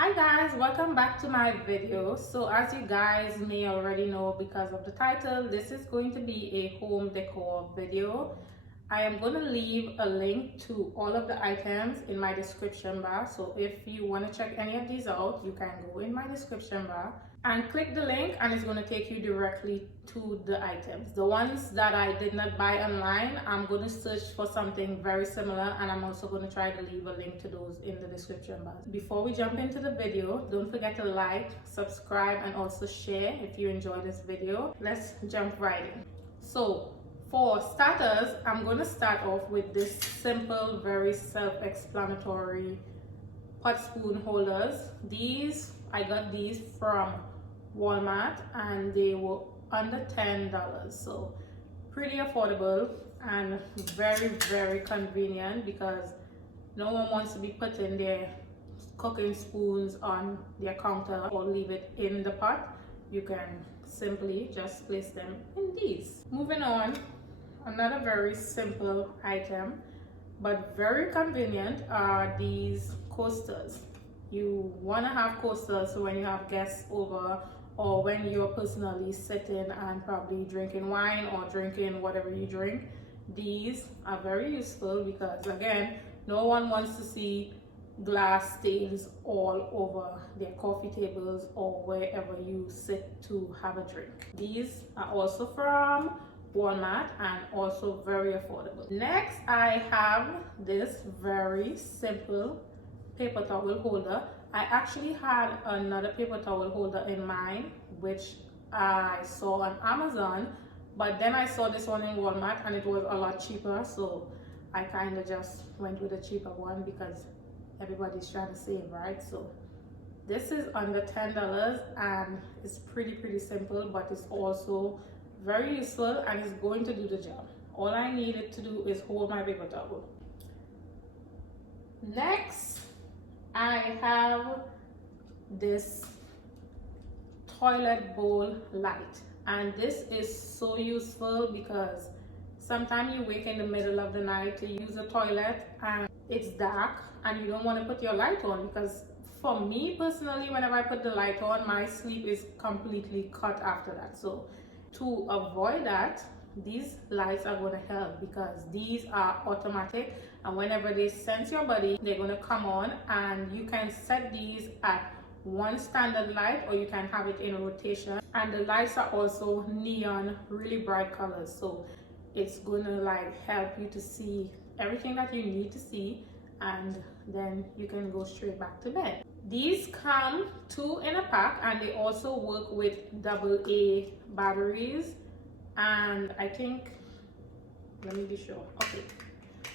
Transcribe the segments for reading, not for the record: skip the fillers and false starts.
Hi guys, welcome back to my video. So as you guys may already know because of the title, this is going to be a home decor video. I am going to leave a link to all of the items in my description bar. So if you want to check any of these out, you can go in my description bar and click the link and it's going to take you directly to the items. The ones that I did not buy online, I'm going to search for something very similar, and I'm also going to try to leave a link to those in the description bar. Before we jump into the video, don't forget to like, subscribe, and also share if you enjoy this video. Let's jump right in. So for starters, I'm going to start off with this simple, very self-explanatory pot spoon holders. I got these from Walmart and they were under $10, so pretty affordable and very convenient because no one wants to be putting their cooking spoons on their counter or leave it in the pot. You can simply just place them in these. Moving on, another very simple item but very convenient are these coasters. You want to have coasters so when you have guests over or when you're personally sitting and probably drinking wine or drinking whatever you drink, these are very useful because again, no one wants to see glass stains all over their coffee tables or wherever you sit to have a drink. These are also from Walmart and also very affordable. Next, I have this very simple paper towel holder. I actually had another paper towel holder in mind which I saw on Amazon, but then I saw this one in Walmart and it was a lot cheaper, so I kind of just went with a cheaper one because everybody's trying to save, right? So this is under $10 and it's pretty simple, but it's also very useful and it's going to do the job. All I needed to do is hold my paper towel. Next, I have this toilet bowl light, and this is so useful because sometimes you wake in the middle of the night to use the toilet and it's dark and you don't want to put your light on, because for me personally, whenever I put the light on, my sleep is completely cut after that. So to avoid that, these lights are going to help because these are automatic, and whenever they sense your body, they're going to come on, and you can set these at one standard light or you can have it in rotation. And the lights are also neon, really bright colors, so it's going to like help you to see everything that you need to see, and then you can go straight back to bed. These come 2 in a pack and they also work with AA batteries, and I think, let me be sure, okay,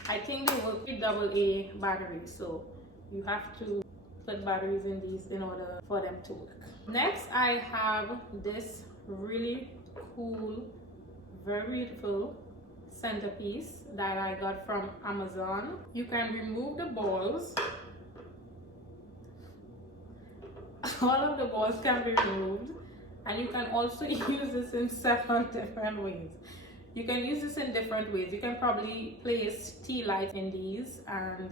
I think they work with AA batteries, so you have to put batteries in these in order for them to work. Next, I have this really cool, very beautiful centerpiece that I got from Amazon. You can remove the balls. All of the balls can be removed, and you can also use this in several different ways. You can use this in different ways. You can probably place tea lights in these and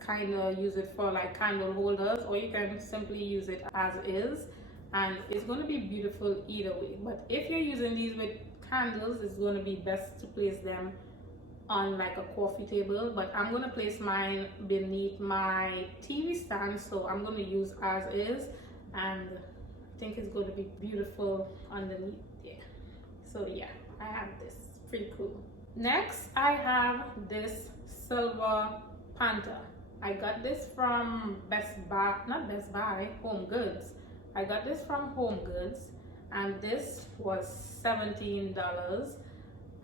kind of use it for like candle holders, or you can simply use it as is, and it's going to be beautiful either way. But if you're using these with candles, it's going to be best to place them on like a coffee table, but I'm going to place mine beneath my TV stand, so I'm going to use as is, and I think it's going to be beautiful underneath there. So yeah, I have this, pretty cool. Next, I have this silver Panther. I got this from Home Goods. I got this from Home Goods, and this was $17,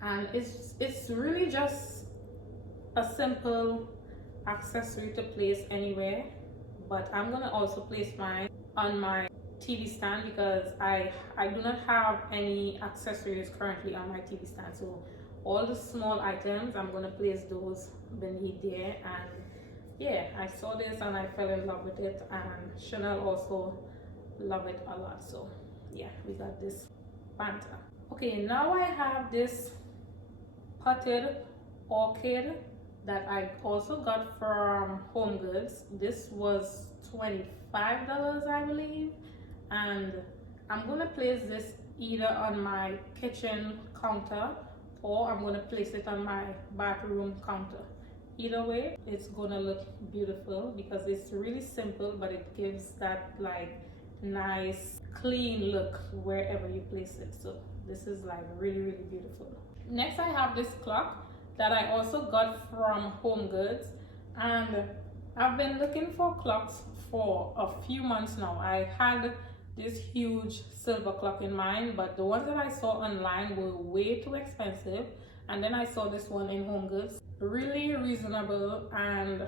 and it's really just a simple accessory to place anywhere, but I'm gonna also place mine on my TV stand because I do not have any accessories currently on my TV stand. So all the small items, I'm gonna place those beneath there. And yeah, I saw this and I fell in love with it, and Chanel also love it a lot. So yeah, we got this Panther. Okay, now I have this potted orchid that I also got from Home Goods. This was $25, I believe, and I'm gonna place this either on my kitchen counter or I'm gonna place it on my bathroom counter. Either way, it's gonna look beautiful because it's really simple, but it gives that like nice clean look wherever you place it. So this is like really beautiful. Next, I have this clock that I also got from Home Goods, and I've been looking for clocks for a few months now. I had this huge silver clock in mind, but the ones that I saw online were way too expensive, and then I saw this one in Home Goods, really reasonable, and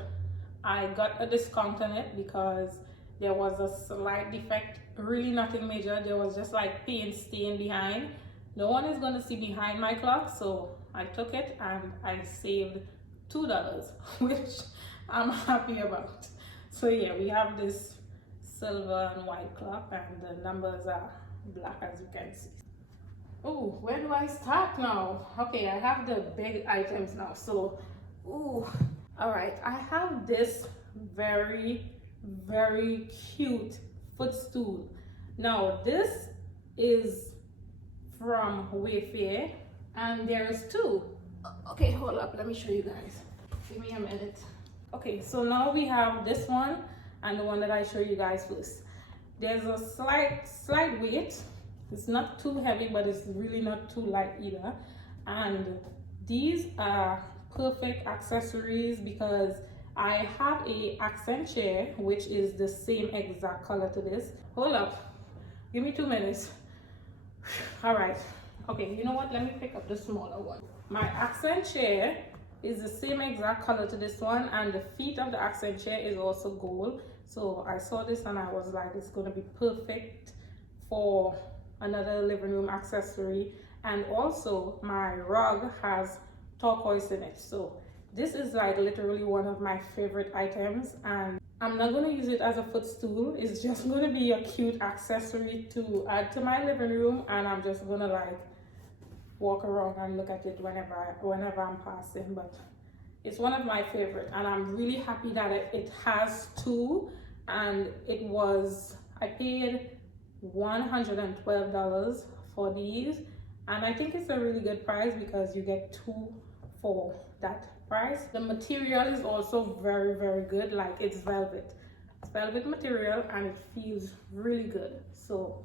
I got a discount on it because there was a slight defect, really nothing major. There was just like paint stain behind. No one is going to see behind my clock, so I took it and I saved $2, which I'm happy about. So yeah, we have this silver and white clock, and the numbers are black, as you can see. Oh, where do I start now? Okay, I have the big items now. So, all right, I have this very cute footstool. Now, this is from Wayfair, and there's two. Okay, hold up, let me show you guys. Give me a minute. Okay, so now we have this one and the one that I show you guys first. There's a slight weight. It's not too heavy, but it's really not too light either. And these are perfect accessories because I have a accent chair which is the same exact color to this. Hold up, give me 2 minutes. All right, okay, you know what, let me pick up the smaller one. My accent chair is the same exact color to this one, and the feet of the accent chair is also gold. So I saw this and I was like, it's gonna be perfect for another living room accessory. And also my rug has turquoise in it, so this is like literally one of my favorite items, and I'm not going to use it as a footstool. It's just going to be a cute accessory to add to my living room, and I'm just going to like walk around and look at it whenever I'm passing. But it's one of my favorite, and I'm really happy that it has two, and I paid $112 for these, and I think it's a really good price because you get two for that price. The material is also very good. Like, it's velvet material, and it feels really good. So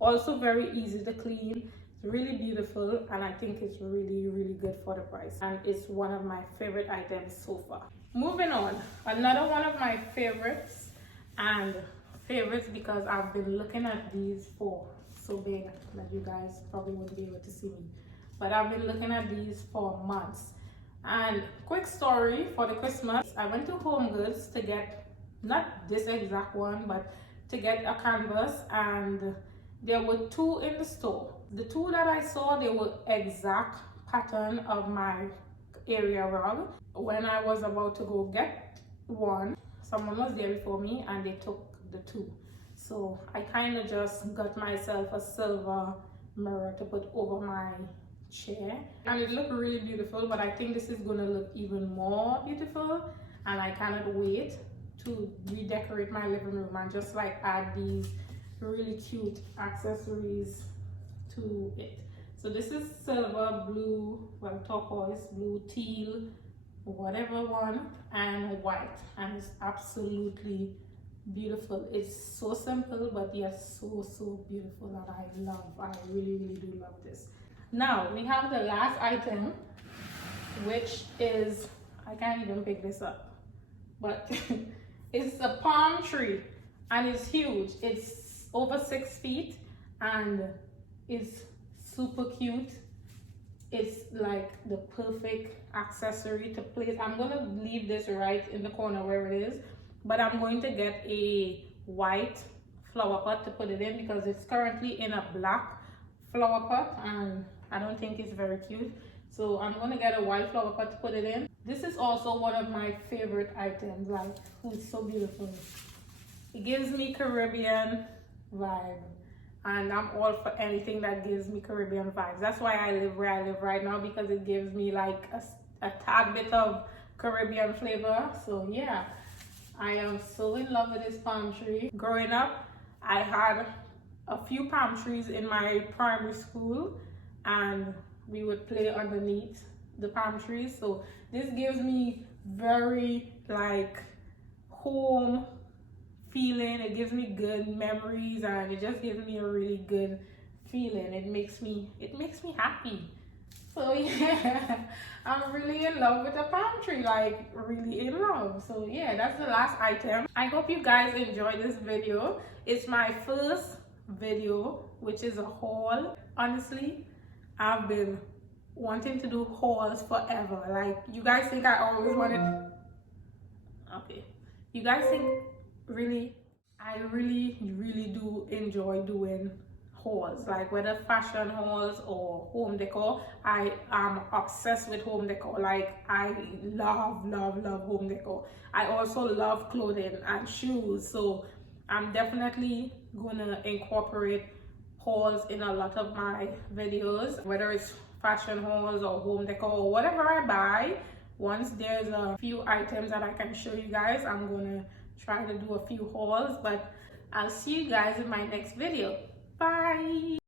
also very easy to clean. It's really beautiful, and I think it's really good for the price, and it's one of my favorite items so far. Moving on, another one of my favorites because I've been looking at these for so big that you guys probably wouldn't be able to see me, but I've been looking at these for months. And quick story, for the Christmas, I went to Home Goods to get, not this exact one, but to get a canvas, and there were two in the store. The two that I saw, they were exact pattern of my area rug. When I was about to go get one, someone was there before me and they took the two. So I kind of just got myself a silver mirror to put over my chair, and it looked really beautiful, but I think this is gonna look even more beautiful, and I cannot wait to redecorate my living room and just like add these really cute accessories to it. So this is silver, blue, well, turquoise, blue, teal, whatever one, and white, and it's absolutely beautiful. It's so simple, but yet so beautiful that I really do love this. Now we have the last item, which is, I can't even pick this up, but it's a palm tree, and it's huge. It's over 6 feet and it's super cute. It's like the perfect accessory to place. I'm gonna leave this right in the corner where it is, but I'm going to get a white flower pot to put it in because it's currently in a black flower pot and I don't think it's very cute. So I'm gonna get a white flower pot to put it in. This is also one of my favorite items. Like, it's so beautiful. It gives me Caribbean vibe, and I'm all for anything that gives me Caribbean vibes. That's why I live where I live right now, because it gives me like a tad bit of Caribbean flavor. So yeah, I am so in love with this palm tree. Growing up, I had a few palm trees in my primary school, and we would play underneath the palm trees. So this gives me very like home feeling. It gives me good memories, and it just gives me a really good feeling. It makes me happy. So yeah, I'm really in love with the palm tree, like really in love. So yeah, that's the last item. I hope you guys enjoyed this video. It's my first video, which is a haul. Honestly, I've been wanting to do hauls forever. Like, you guys think I always wanted, okay, you guys think really, I really do enjoy doing hauls, like whether fashion hauls or home decor. I am obsessed with home decor. Like, I love home decor. I also love clothing and shoes, so I'm definitely gonna incorporate hauls in a lot of my videos, whether it's fashion hauls or home decor or whatever I buy. Once there's a few items that I can show you guys, I'm gonna try to do a few hauls. But I'll see you guys in my next video. Bye.